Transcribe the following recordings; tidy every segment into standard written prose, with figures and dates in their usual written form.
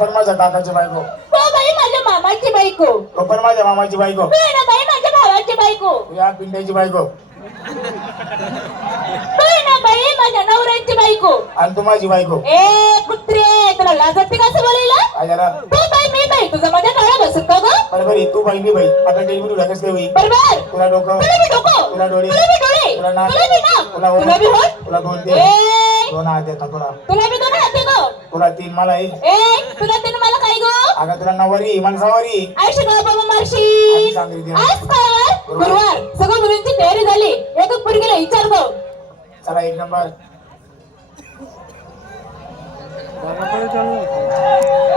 पण माझ्या काकाची बायको. तो बाई माझ्या मामाची बायको. तो पण माझ्या मामाची बायको. तू आहे ना बाई माझ्या भावाची बायको. या पिंड्याची बायको. तू आहे ना बाई माझ्या नवऱ्याची बायको. आणि तू माझी बायको. ए कुत्रे, तुला लाज वाटते का असं बोलायला? काय झालं? तू बाई मी बाई, तुझा माझ्या काळा बसत का ग? बरोबर तू बाई मी बाई. आता टेलिव्हिजन ढाकस काय होईल? बरोबर. तुला डोकं, तुला मी डोकं, तुला डोळे, तुला मी डोळे, तुला नाक, तुला मी नाक, तुला तुला मी होठ, तुला दोन दे, ए दोन हात देतात तुला. तुला मी दोन हाते ग. तुला तीन मला आहे. ए तुला ते मला काय ग? अगं तुला नवरी मला सवारी. आयुष्य का बाबा मारशी. आधी सांगली ती. आज काय गुरुवार, सगळं मुलींची तयारी झाली. एक पोरगीला विचार बघ. चला एक नंबर.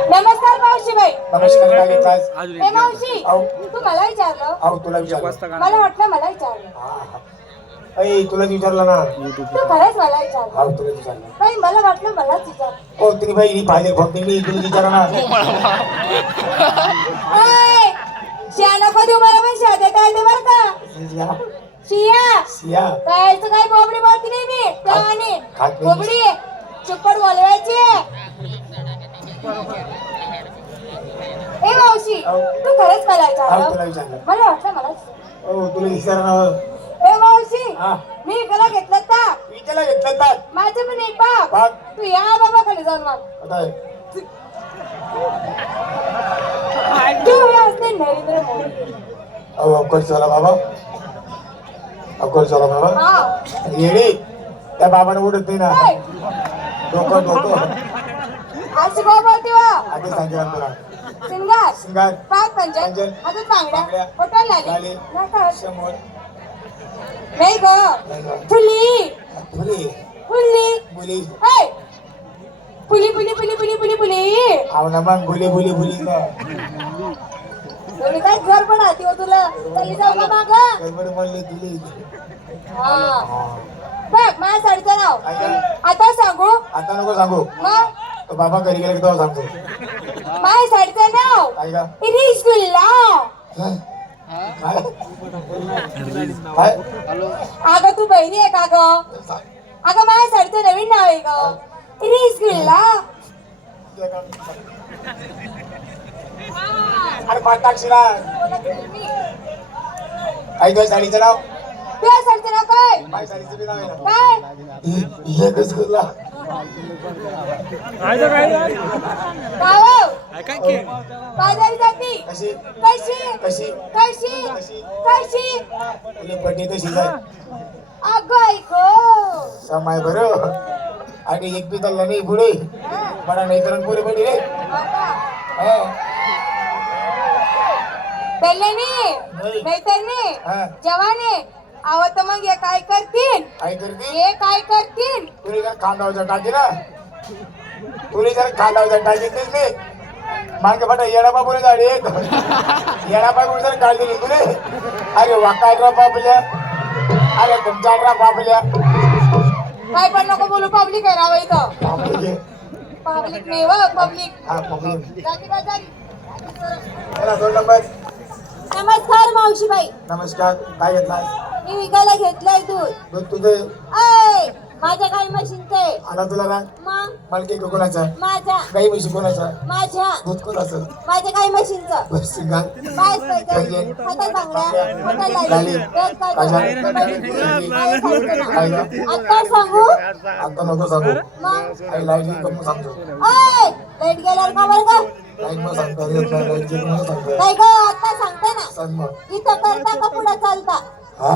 नमस्कार मावशीबाई. नमस्कार. काय घेतलास? ए मावशी, आऊ. तू मला विचारलं? आऊ तुला विचारलं. मला वाटलं मला विचारलं. ऐ तुला विचारलं ना. तू खरंच मला विचारलं? आऊ तुला विचारलं. बाई मला वाटलं मलाच विचारलं. कोणतरी बाई ही पाहिजे फक्त मी तुला विचारा ना. ए, शिया नको देऊ मला, पण शिया देता येते बरं का? सिया. शिया सिया. कायचं काय बोबडी बोलती नाही मी त्यावानी. खात नाही. बोबडी चुप्पड बोलवायची. ए मावशी, आऊ. तू खरंच मला आऊ तुला विचारलं? विचारलं. मला वाटलं मलाच. हो तुला विचारा ना. ए मावशी, हा. मी इकडे घेतलं का? विचारला घेतलं का? माझं पण एक बाप. बाप. तू या बाबा खाली जाऊन मग. आता आहे. तू हे असते नरेंद्र मोदी. अहो अक्कल चला बाबा. अक्कल चला बाबा. हा. येडे त्या बाबाने उडत नाही ना. ए, डोकं डोकं. आज शिकवा बोलती वा. आधी सांगितलं तुला. सिंगार सिंगार. पाच पंजन पंजन. हातात बांगड्या बांगड्या. होटल लाली. लाली नका. समोर. नाही ग, नाही गं. फुली फुली. फुल्ली. बुली. ए, फुली फुली फुली फुली फुली फुली. आव ना मग बुली बुली बुली का. एवढी काय घर पण आती हो तुला. चालली जाऊ का माग? गडबड म्हणले तुली. हा बघ माझ्या साडीचं नाव काय झालं? आता सांगू आता नको सांगू. मग तो बाबा घरी गेला की तेव्हा सांगतो. माझ्या साडीचं नाव काय का? रिसगुल्ला. काय? काय? अगं तू बहिणी आहे का ग? अगं माझ्या साडीचं नवीन नाव आहे ग, रिसगुल्ला. अरे पाच टाकशीला. काय तुझ्या साडीचं नाव? तुझ्या साडीचं नाव काय? माझ्या साडीचं बी नाव आहे ना. काय? एकच करला. गाव बाजारी जाती. कशी कशी कशी कशी कशी कशी. तुला पडली तशी जाय. अगं ऐको. समाय बरं. आणि एक बी चालला नाही पुढे. मला नाही तर पुढे पडली रे. बेल्ल्यानी नाही. नाहीतर हा. जवाने आव तर मग हे काय करतील? काय करते? हे काय करतील? तुला जर खांदावचा टाकी ना. तुला जर खांदावचा टाकी तेच नाही. मागे फटा येडा बोले झाडे. येडा बाबू जर काढ दिली तुले. अरे वाकाडरा बाबल्या. अरे तुमच्या बाबल्या. काय पण नको बोलू. पब्लिक आहे राव इथं. बाबले. पब्लिक नाही व पब्लिक. हा पब्लिक. जाती बाजारी. चला 2 नंबर. नमस्कार मावशीबाई. नमस्कार. काय घेतला? मी विकायला घेतलंय दूध. दूध तुझे. ऐ माझ्या गाई म्हशींचं आहे. आला तुला का? मग मालकी कोणाचा? माझ्या गाई म्हशी कोणाचा? माझ्या दूध कोणाचं? माझ्या गाई म्हशींचं. बस सिंगार. काय पाहिजे? हातात बांगड्या, हातात लाली, डोक्यात काजळ, काय का? आता सांगू? आता नको सांगू. मग काही लाईट कमी सांगतो. ऐ लाईट गेल्यावर का बरं का? लाईट मग सांगतो. लाईट गेली म्हणून सांगतो. काय ग आता सांगते ना. सांग मग. इथं करता का पुढे चालता? हा?